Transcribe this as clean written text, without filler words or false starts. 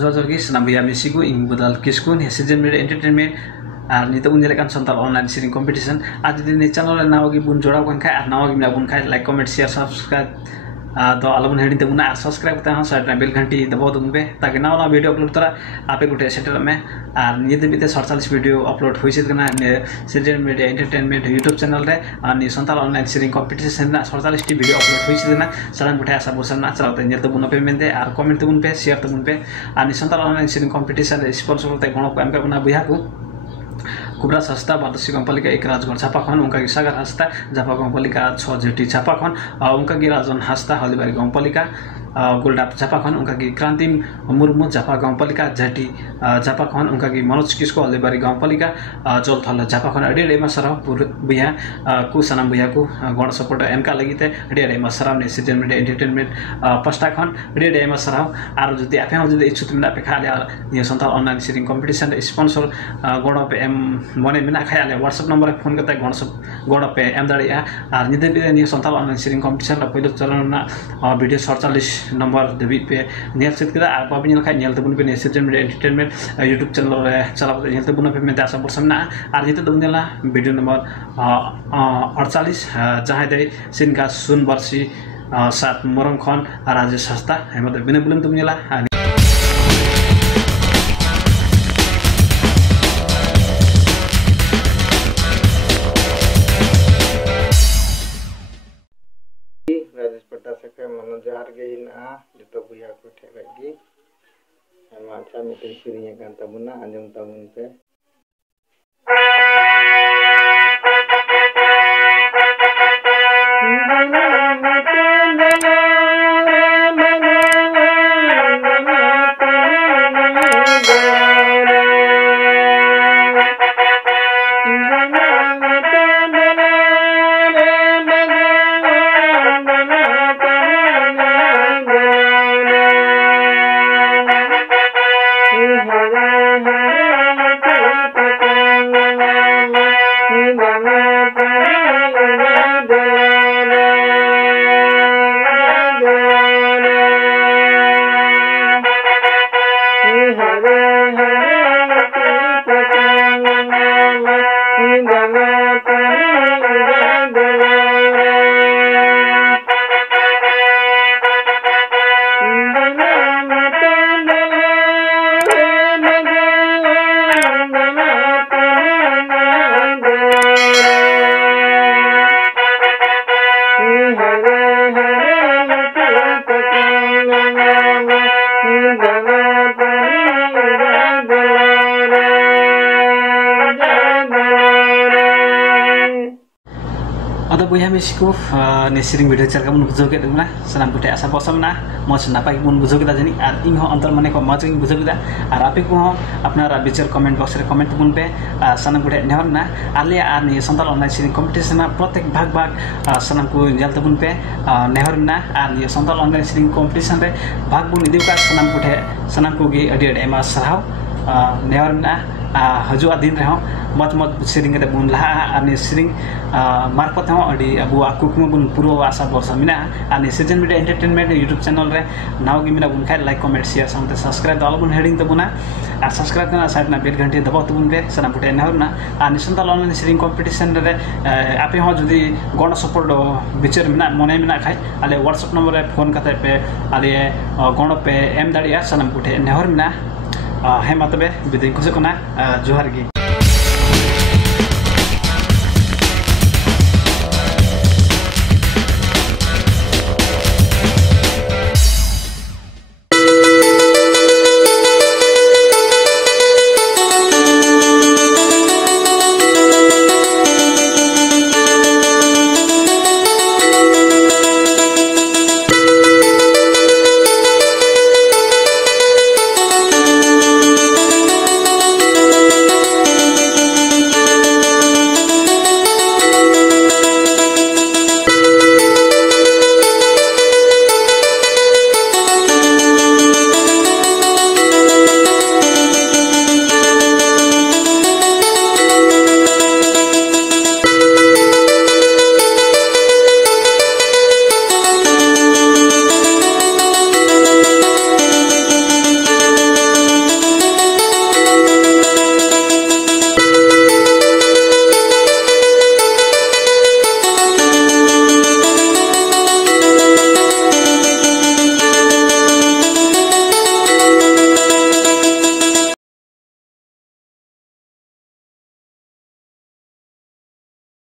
जोहर की सनाम बयहा मिसी को इन बदल किसको सिजन मेडिया एंटरटेनमेंट और नितो बुन जेलेकान संथाल ऑनलाइन सिरिंग कंपटीशन आज जुदी चैनल नावा की बुन जोड़ाव कान खाय नावा की मेना बुन खाय लाइक कमेंट शेयर सब्सक्राइब तो आलबन हेडी तबुना और सब्सक्राइब करते हैं साइड में बेल घंटी दबाव तबुन पे ताकि नवा वीडियो अपलोड तरा आपे गुटे सेटल में और नियत बीते 47 वीडियो अपलोड हुई से season media entertainment YouTube channel रे और संथाल ऑनलाइन सिरिंग कंपटीशन 47 टी वीडियो अपलोड हुई से सारा गुटे आशा बोसन चलाते नियत तबुन पे मेनते और कमेंट तबुन पे शेयर तबुन पे और संथाल ऑनलाइन सिरिंग कंपटीशन स्पॉन्सर करते गणो को एम पे बना बयहा को कुबरा हस्दा बादसी गंपालिका एक राजगढ़ छापा खन उनका सागर हस्दा झापा गंपालिका 6 जेटी छापा खन उनका राजन हस्दा हल्दीबारी गंपालिका गोल्डाप झापा खन उनका क्रांति मुर्मू झापा गंपालिका झटी झापा खन उनका मनोज किसको हल्दीबारी गंपालिका जलथल झापा खन अड़ी अड़े सरह बयहा को सनाम बयहा को गण सपोर्ट एमका लगी अड़ी अड़े सरह सिजन मीडिया एंटरटेनमेंट पस्टा खन अड़ी अड़े सरह और जुदी आपे जुदी इच्छुक मेना पे खाले संथाल ऑनलाइन सिरिंग कंपटीशन स्पॉन्सर गण पे एम मने मेना खाय आले व्हाट्सएप नंबर फोन करते गण पे एम दाड़िया और निदे संथाल ऑनलाइन सिरिंग कंपटीशन पहले चलन वीडियो 47 नंबर दबित पे नेल सेट कदा और बाबी नेल खाय नेल तबुन पे season media entertainment YouTube channel रे चलाव नेल तबुन पे मेता सब समना और निते तबुन नेला वीडियो नंबर 48 जहां दे सिनका सुन वर्षी 7 मोरम खन राजेश हस्दा हेमत बिना बुलम तुम नेला जोहर के हिना जो बयहा को ठेगी अच्छा मिट्टी सिरिंग कान तबुना आंजम तबुन पे बयहा मिसी को सिरिंग वीडियो चलका बन बुझो के दना सनाम गुटे आशा बसमना मज नापाई बन बुझो के जानी और इन अंतर माने को मज बुझो के और आपे को अपना विचार कमेंट बॉक्स रे कमेंट बन पे सनाम गुटे नेहरना आले आर नि संथाल ऑनलाइन सिरिंग कंपटीशन प्रत्येक भाग सनाम को जल तबुन पे नेहरना और नि संथाल ऑनलाइन सिरिंग कंपटीशन रे भाग बन इदि का सनाम गुटे सनाम को गे अडी अडी एमा सरहाव नेहरना हजुआ दिन रहो मत मत सिरिंग के बुन लहा अनि सिरिंग मार्फत हो अडी अबु कुकम बुन पूर्व आशा बस मिना अनि season media entertainment YouTube channel रे नाव की मिना बुन खाय लाइक कमेंट शेयर सामते सब्सक्राइब दल बुन हेडिंग तबुना आ सब्सक्राइब करना साइड ना बेल घंटी दबाव तबुन पे सना फुटे नहरना अनि संथाल ऑनलाइन सिरिंग कंपटीशन रे आपे हो जदी गण सपोर्ट विचार मिना मने मिना खाय आले व्हाट्सएप नंबर रे फोन करते पे आले गण पे एम दाड़िया सना फुटे नहरना हेमा तबे बिदिन कुसे कोना जोहार गी।